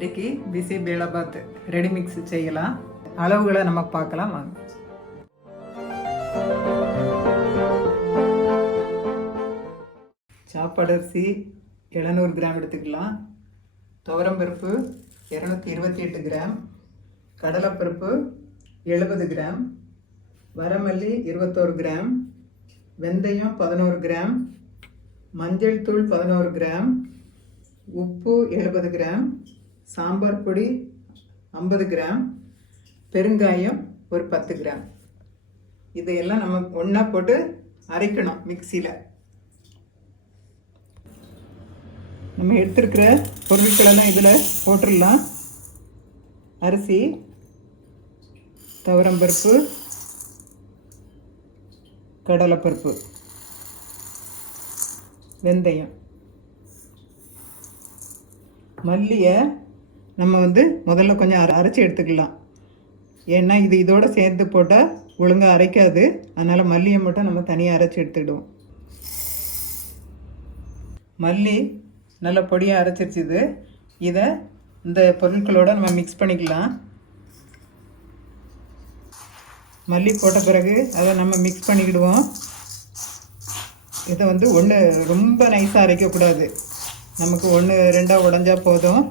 இன்றைக்கி PC பேளாபாத் ready mix செய்யலாம். அளவுகளை நம்ம பார்க்கலாம் வாங்க. சாப்பாடு அரிசி 700 கிராம் எடுத்துக்கலாம். துவரம்பருப்பு 228 கிராம், கடலைப்பருப்பு 70 கிராம், வரமல்லி 21 கிராம், வெந்தயம் 11 கிராம், மஞ்சள் தூள் 11 கிராம், உப்பு 70 கிராம், சாம்பார் பொடி 50 கிராம், பெருங்காயம் ஒரு 10 கிராம். இதையெல்லாம் நம்ம ஒன்றா போட்டு அரைக்கணும் மிக்சியில். நம்ம எடுத்துருக்கிற பொருட்களெல்லாம் இதில் போட்டுடலாம். அரிசி, துவரம்பருப்பு, கடலைப்பருப்பு, வெந்தயம், மல்லியை நம்ம முதல்ல கொஞ்சம் அரைச்சி எடுத்துக்கலாம். ஏன்னா இது இதோடு சேர்த்து போட்டால் ஒழுங்காக அரைக்காது. அதனால் மல்லியை மட்டும் நம்ம தனியாக அரைச்சி எடுத்துக்கிடுவோம். மல்லி நல்லா பொடியாக அரைச்சிருச்சுது. இதை இந்த பொருட்களோடு நம்ம மிக்ஸ் பண்ணிக்கலாம். மல்லி போட்ட பிறகு அதை நம்ம மிக்ஸ் பண்ணிக்கிடுவோம். இதை ஒன்று ரொம்ப நைஸாக அரைக்கக்கூடாது. நமக்கு 1-2 உடைஞ்சா போதும்.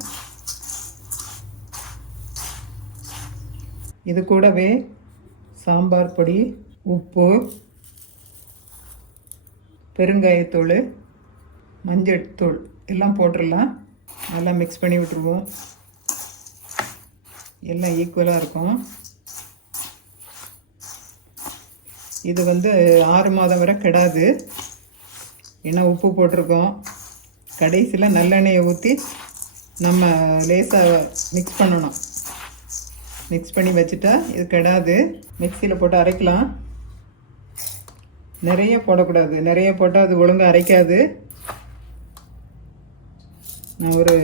இது கூடவே சாம்பார் பொடி, உப்பு, பெருங்காயத்தூள், மஞ்சள் தூள் எல்லாம் போட்டுடலாம். நல்லா மிக்ஸ் பண்ணி விட்டுருவோம். எல்லாம் ஈக்குவலாக இருக்கும். இது 6 மாதம் வரை கெடாது. ஏன்னா உப்பு போட்டிருக்கோம். கடைசியில் நல்லெண்ணெயை ஊற்றி நம்ம லேசாக மிக்ஸ் பண்ணணும். மிக்ஸ் பண்ணி வச்சுட்டா இது கெடாது. மிக்சியில் போட்டு அரைக்கலாம். நிறைய போடக்கூடாது. நிறைய போட்டால் அது ஒழுங்காக அரைக்காது. நான் ஒரு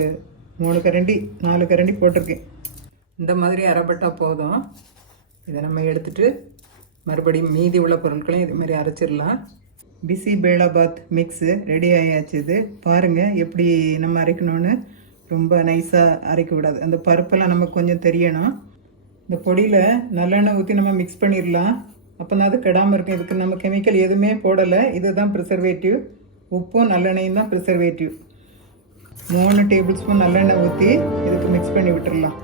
3 கரண்டி 4 கரண்டி போட்டிருக்கேன். இந்த மாதிரி அரைப்பட்டால் போதும். இதை நம்ம எடுத்துகிட்டு மறுபடியும் மீதி உள்ள பொருட்களையும் இது மாதிரி அரைச்சிடலாம். பிசி பேளாபாத் மிக்ஸு ரெடி ஆகியாச்சு. இது பாருங்கள் எப்படி நம்ம அரைக்கணும்னு. ரொம்ப நைஸாக அரைக்க விடாது. அந்த பருப்பெல்லாம் நமக்கு கொஞ்சம் தெரியணும். இந்த பொடியில் நல்லெண்ணெய் ஊற்றி நம்ம மிக்ஸ் பண்ணிடலாம். அப்போ தான் அது கெடாமல் இருக்கும். இதுக்கு நம்ம கெமிக்கல் எதுவுமே போடலை. இதுதான் ப்ரிசர்வேட்டிவ். உப்பும் நல்லெண்ணெயும் தான் ப்ரிசர்வேட்டிவ். 3 டேபிள் ஸ்பூன் நல்லெண்ணெய் ஊற்றி இதுக்கு மிக்ஸ் பண்ணி விட்டுடலாம்.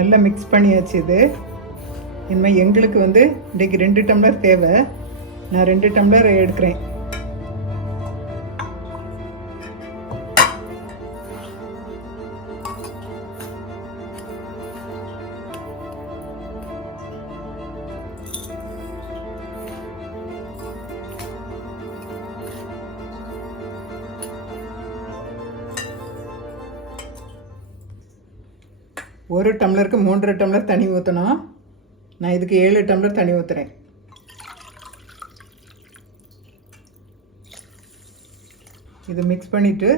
நல்லா மிக்ஸ் பண்ணியாச்சு. இது இனிமேல் எங்களுக்கு இன்றைக்கி 2 டம்ளர் தேவை. நான் 2 டம்ளர் எடுக்கிறேன். ஒரு டம்ளருக்கு 3 டம்ளர் தண்ணி ஊற்றணும். நான் இதுக்கு 7 டம்ளர் தண்ணி ஊற்றுறேன். இது மிக்ஸ் பண்ணிவிட்டு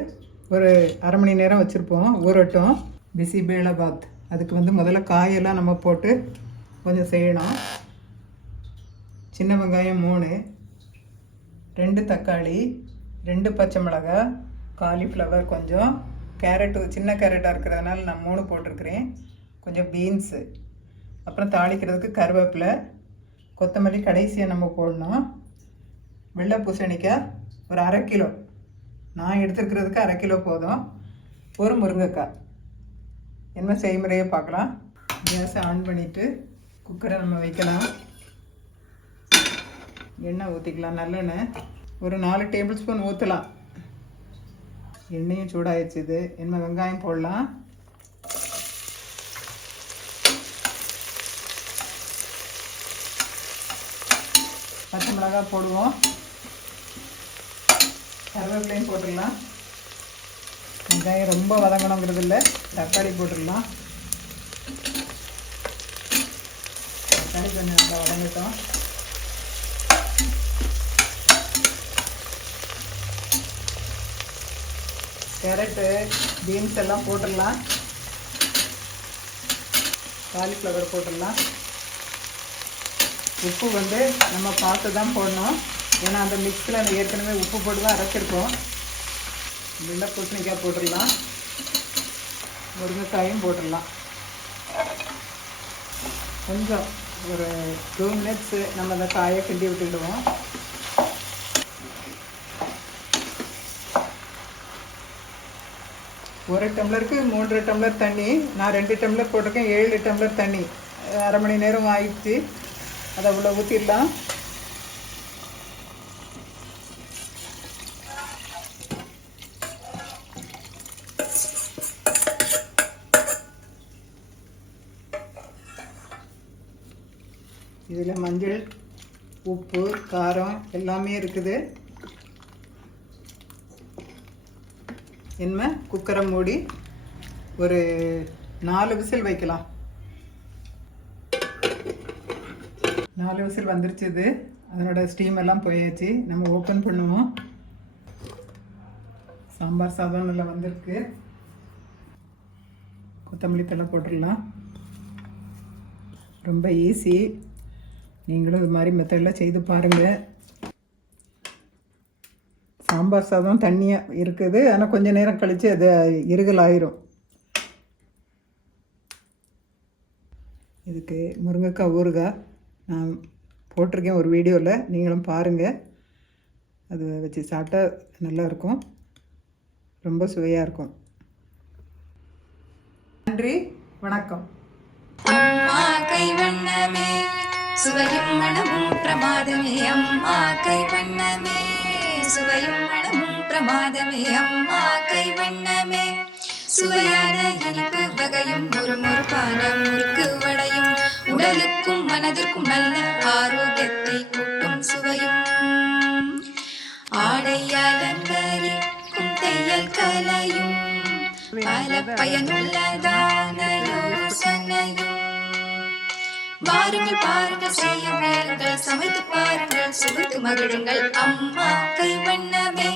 ஒரு அரை மணி நேரம் வச்சுருப்போம், ஊறட்டும். பிசி பேளாபாத் அதுக்கு முதல்ல காயெல்லாம் நம்ம போட்டு கொஞ்சம் செய்யணும். சின்ன வெங்காயம் 3, 2 தக்காளி, 2 பச்சை மிளகாய், காலிஃப்ளவர் கொஞ்சம், கேரட்டு சின்ன கேரட்டாக இருக்கிறதுனால நான் 3 போட்டிருக்கிறேன், கொஞ்சம் பீன்ஸு, அப்புறம் தாளிக்கிறதுக்கு கருவேப்பிலை, கொத்தமல்லி கடைசியாக நம்ம போடணும். வெள்ளை பூசணிக்காய் ஒரு 1/2 கிலோ. நான் எடுத்துருக்கிறதுக்கு 1/2 கிலோ போதும். ஒரு முருங்கைக்காய். என்ன செய்முறையை பார்க்கலாம். கேஸை ஆன் பண்ணிவிட்டு குக்கரை நம்ம வைக்கலாம். எண்ணெய் ஊற்றிக்கலாம். நல்லெண்ணெய் ஒரு 4 டேபிள் ஸ்பூன் ஊற்றலாம். எண்ணெயும் சூடாகிடுச்சு. இது என்ன வெங்காயம் போடலாம். பச்சை மிளகாய் போடுவோம். கருவேப்பிலையும் போட்டுடலாம். வெங்காயம் ரொம்ப வதங்கணுங்கிறது இல்லை. தக்காளி போட்டுடலாம். தக்காளி கொஞ்சம் நல்லா வதங்கட்டும். கேரட்டு, பீன்ஸ் எல்லாம் போட்டுடலாம். காலிஃப்ளவர் போட்டுடலாம். உப்பு நம்ம பார்த்து தான் போடணும். ஏன்னா அந்த மிக்ஸில் அந்த ஏற்கனவே உப்பு போட்டு தான் அரைச்சிருக்கோம். வெள்ளை பூசணிக்காய் போட்டுடலாம், முருங்கைக்காயும் போட்டுடலாம். கொஞ்சம் ஒரு 2 minutes நம்ம அந்த காயை கிண்டி விட்டுடுவோம். ஒரு டம்ளருக்கு 3 டம்ளர் தண்ணி, நான் 2 டம்ளர் போட்டிருக்கேன். 7 டம்ளர் தண்ணி. அரை மணி நேரம் ஆயிடுச்சு. அதை அவ்வளோ ஊற்றிடலாம். இதில் மஞ்சள், உப்பு, காரம் எல்லாமே இருக்குது. இனிமே குக்கரை மூடி ஒரு 4 விசில் வைக்கலாம். 4 விசில் வந்துருச்சு. இது அதனோட ஸ்டீம் எல்லாம் போயாச்சு. நம்ம ஓப்பன் பண்ணுவோம். சாம்பார் சாதம் நல்லா வந்திருக்கு. கொத்தமல்லி தழை போட்டுடலாம். ரொம்ப ஈஸி. நீங்களும் இது மாதிரி மெத்தடில் செய்து பாருங்கள். சாம்பார் சாதம் தண்ணியாக இருக்குது, ஆனால் கொஞ்சம் நேரம் கழித்து அது இருகல் ஆயிரும். இதுக்கு முருங்கைக்காய் ஊறுகாய் நான் போட்டிருக்கேன் ஒரு வீடியோவில், நீங்களும் பாருங்கள். அது வச்சு சாப்பிட்டா நல்லாயிருக்கும், ரொம்ப சுவையாக இருக்கும். நன்றி, வணக்கம். அம்மா கைவண்ணமே சுவையும் மனமும் பிரமாதமே. அம்மா கைவண்ணமே சுவையும் மனமும் பிரமாதமே. அம்மா கைவண்ணமே சுவையான இனிப்பு வகையும் முறுமுறுப்பான முறுக்கு வடையும் உடலுக்கும் மனதிற்கும் நல்ல ஆரோக்கியத்தை கூட்டும் சுவையும் ஆடை அலங்கரிக்கும் தையல் கலையும் பல பயனுள்ளதான யோசனையும். வாருங்கள் பாருங்கள், செய்ய முயலுங்கள், சமைத்து பாருங்கள், சுவைத்து மகிழுங்கள். அம்மா கைவண்ணமே.